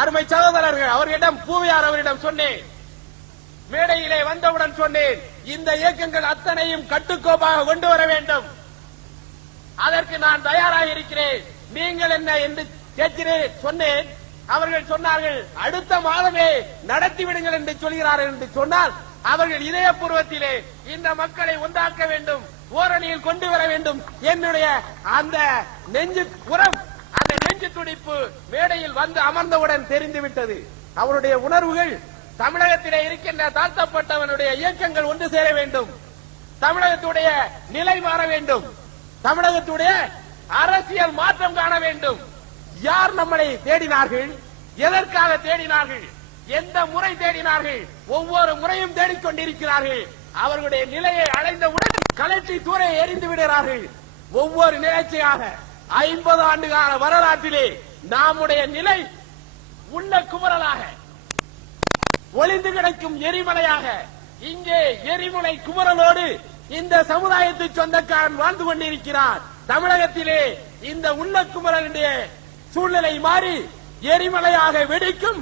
அருமை சகோதரர்கள், அவர்களிடம் பூவியார் அவரிடம் சொன்னேன், மேடையிலே வந்தவுடன் சொன்னேன், இந்த இயக்கங்கள் அத்தனையும் கட்டுக்கோப்பாக கொண்டு வர வேண்டும், அதற்கு நான் தயாராக இருக்கிறேன், நீங்கள் என்ன என்று கேட்கிறேன் சொன்னேன். அவர்கள் சொன்னார்கள், அடுத்த மாதமே நடத்தி விடுங்கள் என்று சொல்கிறார்கள் என்று சொன்னால், அவர்கள் இதயபூர்வத்திலே இந்த மக்களை ஒன்றாக்க வேண்டும், ஓரணியில் கொண்டு வர வேண்டும் என்னுடைய அந்த நெஞ்சு உரம், அந்த நெஞ்சு துடிப்பு மேடையில் வந்து அமர்ந்தவுடன் தெரிந்துவிட்டது. அவருடைய உணர்வுகள் தமிழகத்திலே இருக்கின்ற தாழ்த்தப்பட்டவனுடைய இயக்கங்கள் ஒன்று சேர வேண்டும், தமிழகத்துடைய நிலை மாற வேண்டும், தமிழகத்துடைய அரசியல் மாற்றம் காண வேண்டும். யார் நம்மளை தேடினார்கள், எதற்காக தேடினார்கள், எந்த முறை தேடினார்கள், ஒவ்வொரு முறையும் தேடிக்கொண்டிருக்கிறார்கள். அவர்களுடைய நிலையை அடைந்தவுடன் கலெக்டரி தூரை எறிந்து விடுகிறார்கள். ஒவ்வொரு நிகழ்ச்சியாக 50 ஆண்டு கால வரலாற்றிலே நம்முடைய நிலை உள்ள குமரலாக, ஒளிந்து கிடக்கும் எரிமலையாக, இங்கே எரிமலை குமரலோடு இந்த சமுதாயத்து சொந்தக்காரன் வாழ்ந்து கொண்டிருக்கிறார். தமிழகத்திலே இந்த உள்ள குமரனுடைய சூழ்நிலை மாறி எரிமலையாக வெடிக்கும்.